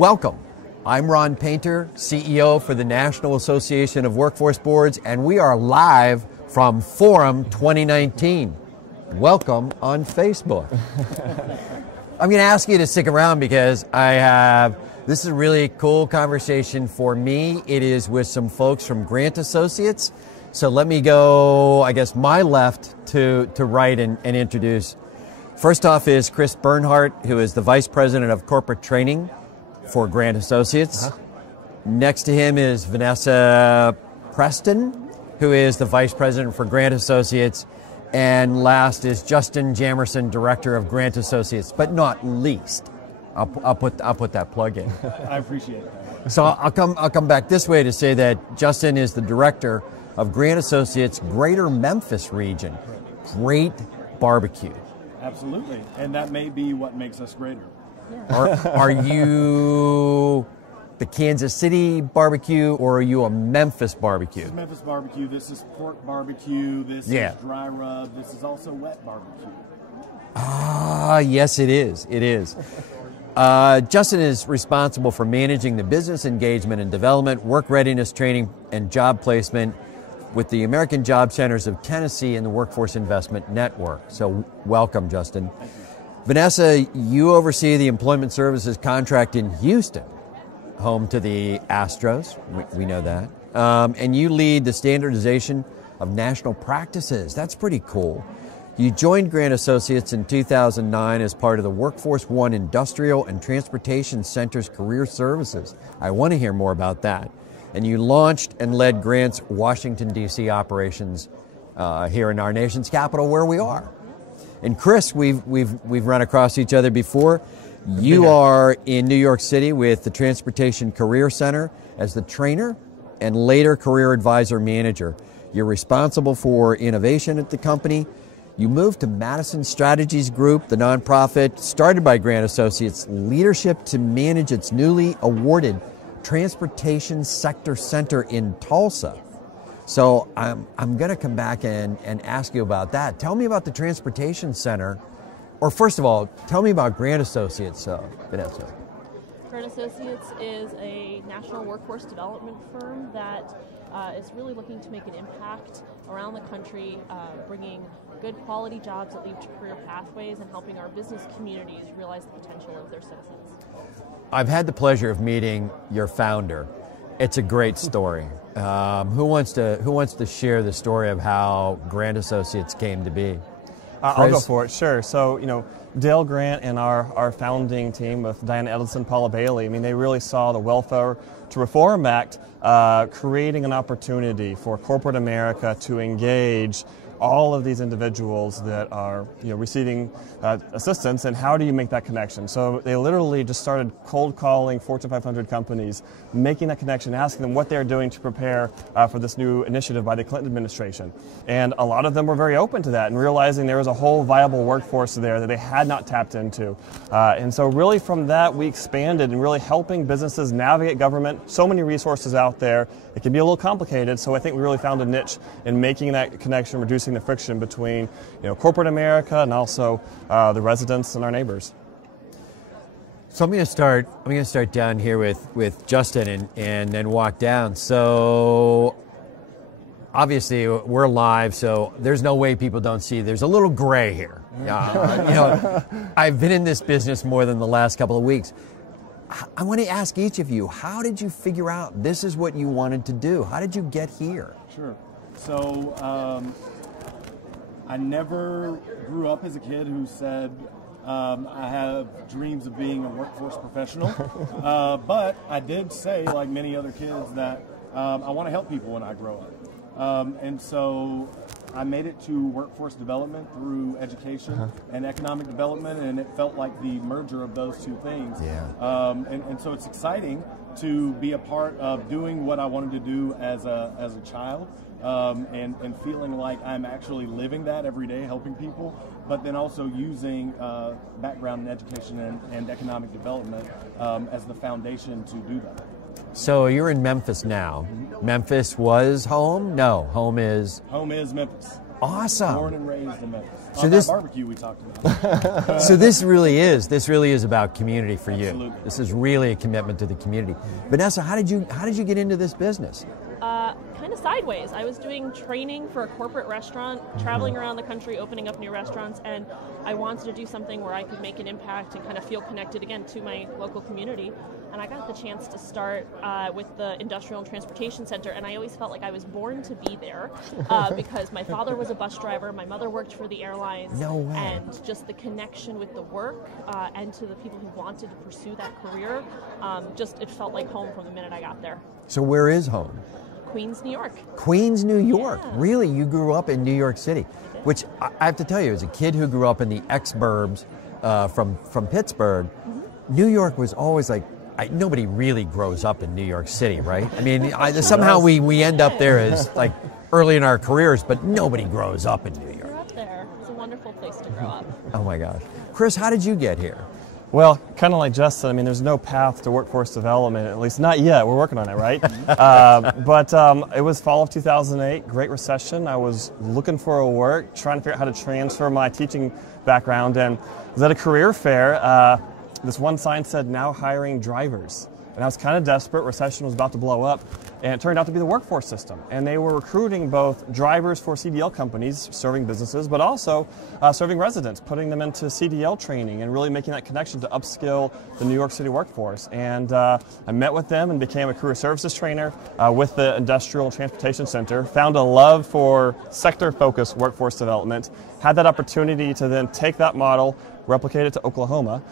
Welcome. I'm Ron Painter, CEO for the National Association of Workforce Boards, and we are live from Forum 2019. Welcome on Facebook. I'm going to ask you to stick around because this is a really cool conversation for me. It is with some folks from Grant Associates. So let me go, I guess, my left to right and introduce. First off is Chris Bernhardt, who is the Vice President of Corporate Training for Grant Associates. Next to him is Vanessa Preston, who is the Vice President for Grant Associates. And last is Justin Jamerson, Director of Grant Associates, but not least. I'll put that plug in. I appreciate that. So I'll come back this way to say that Justin is the Director of Grant Associates Greater Memphis region. Great barbecue. Absolutely, and that may be what makes us greater. Are you the Kansas City barbecue, or are you a Memphis barbecue? This is Memphis barbecue. This is pork barbecue. This is dry rub. This is also wet barbecue. Ah, yes, it is. It is. Justin is responsible for managing the business engagement and development, work readiness training, and job placement with the American Job Centers of Tennessee and the Workforce Investment Network. So welcome, Justin. Thank you. Vanessa, you oversee the Employment Services contract in Houston, home to the Astros. We know that. And you lead the standardization of national practices. That's pretty cool. You joined Grant Associates in 2009 as part of the Workforce One Industrial and Transportation Center's Career Services. I want to hear more about that. And you launched and led Grant's Washington, D.C. operations here in our nation's capital, where we are. And Chris, we've run across each other before. You are in New York City with the Transportation Career Center as the trainer and later career advisor manager. You're responsible for innovation at the company. You moved to Madison Strategies Group, the nonprofit started by Grant Associates Leadership, to manage its newly awarded Transportation Sector Center in Tulsa. So I'm going to come back and ask you about that. Tell me about the Transportation Center, or first of all, tell me about Grant Associates, Vanessa. Grant Associates is a national workforce development firm that is really looking to make an impact around the country, bringing good quality jobs that lead to career pathways and helping our business communities realize the potential of their citizens. I've had the pleasure of meeting your founder. It's a great story. Who wants to share the story of how Grant Associates came to be? I'll go for it, sure. So, Dale Grant and our founding team with Diana Edison, Paula Bailey, they really saw the Welfare to Reform Act creating an opportunity for corporate America to engage all of these individuals that are receiving assistance, and how do you make that connection? So they literally just started cold calling Fortune 500 companies, making that connection, asking them what they're doing to prepare for this new initiative by the Clinton administration. And a lot of them were very open to that and realizing there was a whole viable workforce there that they had not tapped into. And so really from that we expanded and really helping businesses navigate government. So many resources out there. It can be a little complicated, so I think we really found a niche in making that connection, reducing the friction between corporate America and also the residents and our neighbors. So I'm going to start down here with Justin and then walk down. So obviously we're live, so there's no way people don't see. There's a little gray here. I've been in this business more than the last couple of weeks. I want to ask each of you, how did you figure out this is what you wanted to do? How did you get here? Sure. So I never grew up as a kid who said I have dreams of being a workforce professional, but I did say, like many other kids, that I want to help people when I grow up. And so I made it to workforce development through education and economic development, and it felt like the merger of those two things. Yeah. And so it's exciting to be a part of doing what I wanted to do as a child, and feeling like I'm actually living that every day, helping people, but then also using background in education and economic development as the foundation to do that. So you're in Memphis now. Memphis was home? No, home is Memphis. awesome. Born and raised in Memphis. So On this that barbecue we talked about. So this really is about community for you. Absolutely. This is really a commitment to the community. Vanessa, how did you get into this business? Kind of sideways. I was doing training for a corporate restaurant, traveling around the country, opening up new restaurants, and I wanted to do something where I could make an impact and kind of feel connected again to my local community. And I got the chance to start with the Industrial and Transportation Center, and I always felt like I was born to be there because my father was a bus driver, my mother worked for the airlines, No way. and just the connection with the work and to the people who wanted to pursue that career, it felt like home from the minute I got there. So where is home? Queens, New York. Queens, New York. Yeah. Really? You grew up in New York City, which I have to tell you, as a kid who grew up in the ex-burbs from Pittsburgh, New York was always like, nobody really grows up in New York City, right? I mean, somehow we end up there as like early in our careers, but nobody grows up in New York. You're up there. It's a wonderful place to grow up. Oh my gosh. Chris, how did you get here? Well, kind of like Justin, I mean, there's no path to workforce development, at least not yet. We're working on it, right? But it was fall of 2008, Great Recession. I was looking for work, trying to figure out how to transfer my teaching background, and I was at a career fair. This one sign said, "Now hiring drivers." And I was kind of desperate. Recession was about to blow up. And it turned out to be the workforce system. And they were recruiting both drivers for CDL companies, serving businesses, but also serving residents, putting them into CDL training and really making that connection to upskill the New York City workforce. And I met with them and became a career services trainer with the Industrial and Transportation Center, found a love for sector-focused workforce development, had that opportunity to then take that model, replicate it to Oklahoma,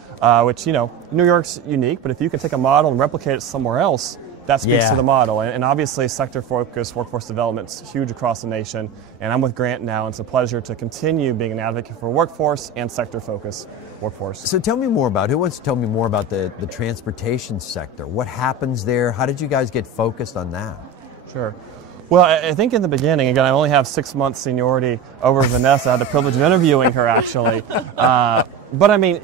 which, New York's unique, but if you can take a model and replicate it somewhere else, that speaks to the model. And obviously, sector-focused workforce development is huge across the nation. And I'm with Grant now, and it's a pleasure to continue being an advocate for workforce and sector-focused workforce. So tell me more about, who wants to tell me more about the transportation sector? What happens there? How did you guys get focused on that? Sure. Well, I think in the beginning, again, I only have 6 months seniority over Vanessa. I had the privilege of interviewing her, actually. But I mean,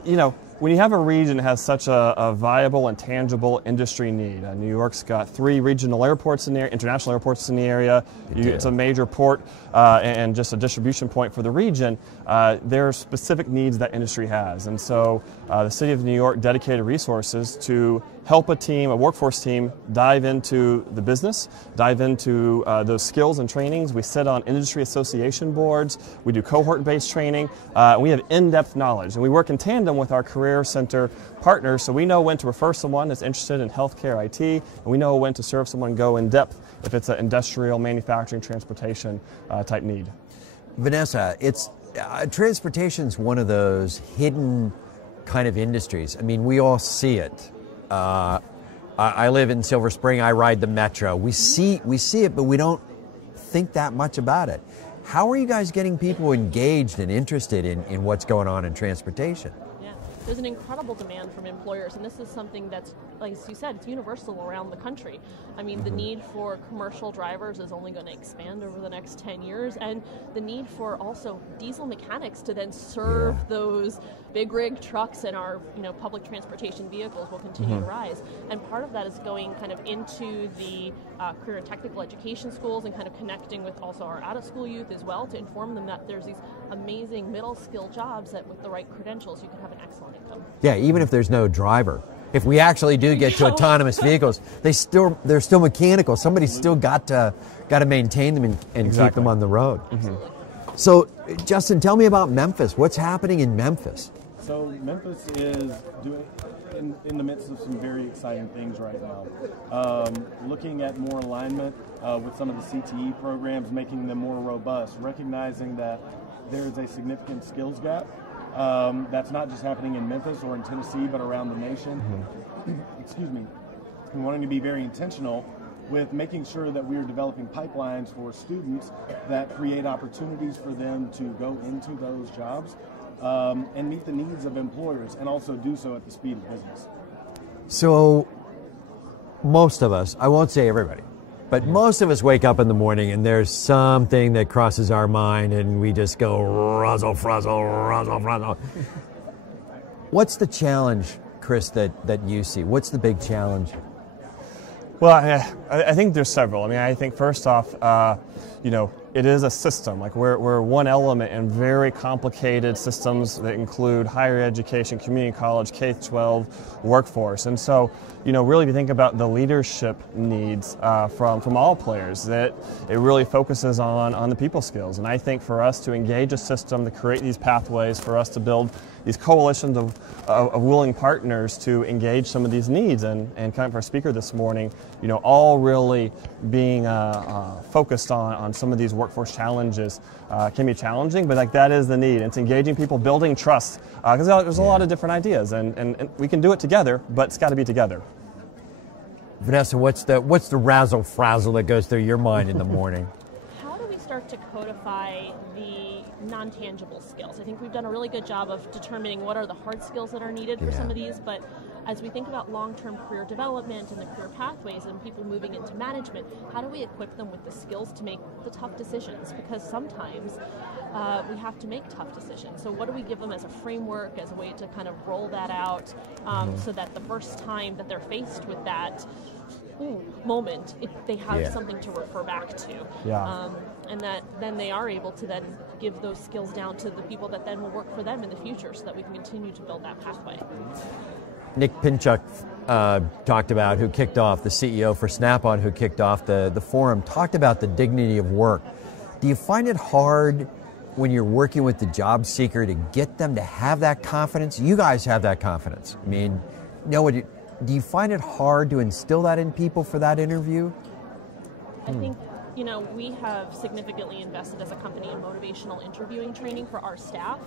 when you have a region that has such a viable and tangible industry need, New York's got 3 regional airports in there, international airports in the area. It's a major port and just a distribution point for the region. There are specific needs that industry has. And so the City of New York dedicated resources to help a workforce team, dive into the business, dive into those skills and trainings. We sit on industry association boards. We do cohort-based training. We have in-depth knowledge. And we work in tandem with our Career Center partners, so we know when to refer someone that's interested in healthcare IT, and we know when to serve someone go in depth if it's an industrial, manufacturing, transportation type need. Vanessa, transportation's one of those hidden kind of industries. I mean, we all see it. I live in Silver Spring. I ride the metro. We see it, but we don't think that much about it. How are you guys getting people engaged and interested in what's going on in transportation? Yeah, there's an incredible demand from employers, and this is something that's, like you said, it's universal around the country. I mean, the need for commercial drivers is only going to expand over the next 10 years, and the need for also diesel mechanics to then serve those big rig trucks and our public transportation vehicles will continue to rise. And part of that is going kind of into the career and technical education schools and kind of connecting with also our out-of-school youth as well to inform them that there's these amazing middle skill jobs that with the right credentials you can have an excellent income. Yeah, even if there's no driver. If we actually do get to autonomous vehicles, they're still mechanical. Somebody's still got to maintain them and keep them on the road. Absolutely. So, Justin, tell me about Memphis. What's happening in Memphis? So Memphis is in the midst of some very exciting things right now. Looking at more alignment with some of the CTE programs, making them more robust, recognizing that there is a significant skills gap. That's not just happening in Memphis or in Tennessee, but around the nation. Excuse me. And wanting to be very intentional with making sure that we are developing pipelines for students that create opportunities for them to go into those jobs and meet the needs of employers, and also do so at the speed of business. So most of us, I won't say everybody, but most of us wake up in the morning and there's something that crosses our mind and we just go ruzzle, frazzle, ruzzle, frazzle. What's the challenge, Chris, that you see? What's the big challenge? Well, I think there's several. I mean, I think first off, you know, it is a system. Like we're one element in very complicated systems that include higher education, community college, K-12, workforce. And so, you know, really if you think about the leadership needs from all players, that it really focuses on the people skills. And I think for us to engage a system, to create these pathways, for us to build these coalitions of willing partners to engage some of these needs, and kind of our speaker this morning, you know, all really being focused on some of these workforce challenges can be challenging, but like that is the need. It's engaging people, building trust, because there's a lot of different ideas, and we can do it together, but it's got to be together. Vanessa, what's the razzle frazzle that goes through your mind in the morning? How do we start to codify the non-tangible skills? I think we've done a really good job of determining what are the hard skills that are needed for some of these, but as we think about long-term career development and the career pathways and people moving into management, how do we equip them with the skills to make the tough decisions? Because sometimes we have to make tough decisions. So what do we give them as a framework, as a way to kind of roll that out so that the first time that they're faced with that moment, they have something to refer back to. And that then they are able to then give those skills down to the people that then will work for them in the future so that we can continue to build that pathway. Nick Pinchuk talked about, who kicked off, the CEO for Snap-on, who kicked off the forum, talked about the dignity of work. Do you find it hard when you're working with the job seeker to get them to have that confidence? You guys have that confidence. I mean, do you find it hard to instill that in people for that interview? I think, you know, we have significantly invested as a company in motivational interviewing training for our staff.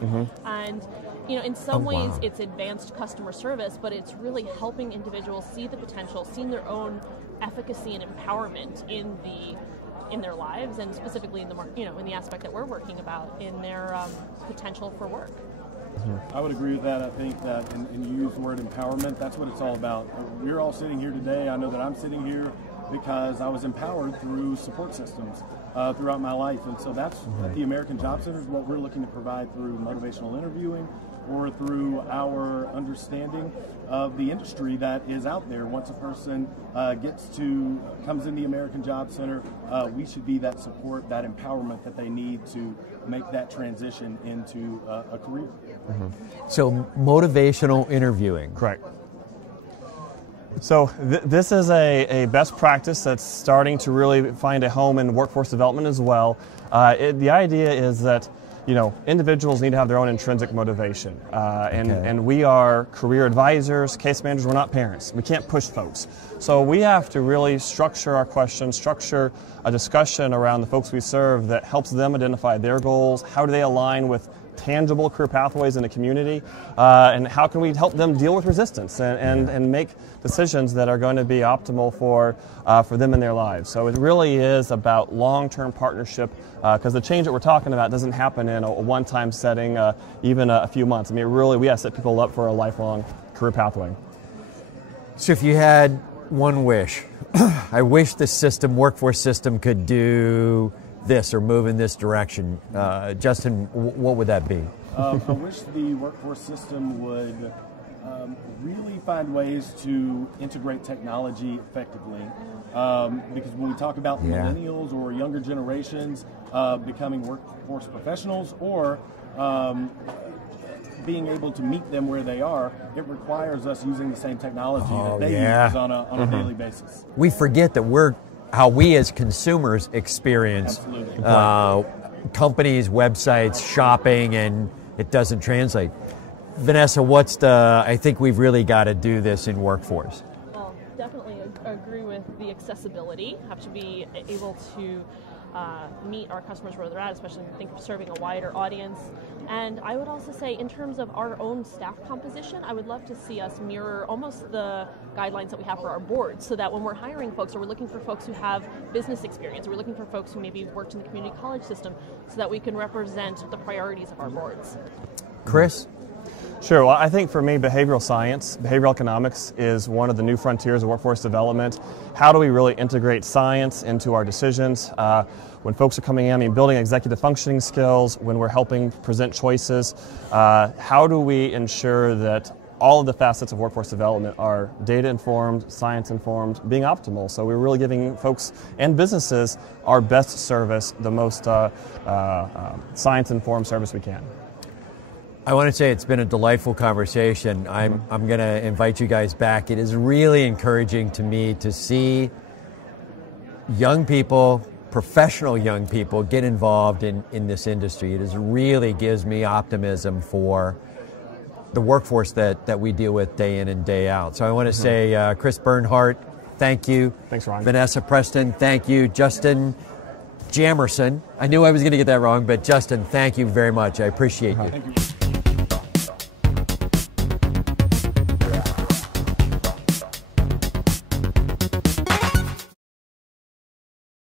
And, you know, in some ways it's advanced customer service, but it's really helping individuals see the potential, seeing their own efficacy and empowerment in their lives, and specifically in the in the aspect that we're working about, in their potential for work. I would agree with that. I think that, and you use the word empowerment, that's what it's all about. We're all sitting here today. I know that I'm sitting here because I was empowered through support systems throughout my life. And so that's at the American Job Center, is what we're looking to provide through motivational interviewing, or through our understanding of the industry that is out there. Once a person comes in the American Job Center, we should be that support, that empowerment that they need to make that transition into a career. So motivational interviewing. Correct. So this is a best practice that's starting to really find a home in workforce development as well. The idea is that, you know, individuals need to have their own intrinsic motivation. And we are career advisors, case managers, we're not parents. We can't push folks. So we have to really structure our questions, structure a discussion around the folks we serve that helps them identify their goals, how do they align with tangible career pathways in the community, and how can we help them deal with resistance and make decisions that are going to be optimal for them in their lives. So it really is about long-term partnership, because the change that we're talking about doesn't happen in a one-time setting, even a few months. I mean, really, we have to set people up for a lifelong career pathway. So if you had one wish, I wish the workforce system could do this or move in this direction. Justin, what would that be? I wish the workforce system would really find ways to integrate technology effectively. Because when we talk about millennials or younger generations becoming workforce professionals, or being able to meet them where they are, it requires us using the same technology that they use on a daily basis. We forget that how we as consumers experience companies, websites, shopping, and it doesn't translate. Vanessa, I think we've really got to do this in workforce. Well, definitely agree with the accessibility. Have to be able to meet our customers where they're at, especially when we think of serving a wider audience. And I would also say, in terms of our own staff composition, I would love to see us mirror almost the guidelines that we have for our boards, so that when we're hiring folks, or we're looking for folks who have business experience, or we're looking for folks who maybe worked in the community college system, so that we can represent the priorities of our boards. Chris? Sure. Well, I think for me, behavioral science, behavioral economics is one of the new frontiers of workforce development. How do we really integrate science into our decisions? When folks are coming in, I mean, building executive functioning skills, when we're helping present choices, how do we ensure that all of the facets of workforce development are data-informed, science-informed, being optimal. So we're really giving folks and businesses our best service, the most science-informed service we can. I want to say it's been a delightful conversation. I'm going to invite you guys back. It is really encouraging to me to see young people, professional young people, get involved in this industry. It really gives me optimism for the workforce that we deal with day in and day out. So I want to say, Chris Bernhardt, thank you. Thanks, Ron. Vanessa Preston, thank you. Justin Jamerson, I knew I was going to get that wrong, but Justin, thank you very much. I appreciate you. Thank you.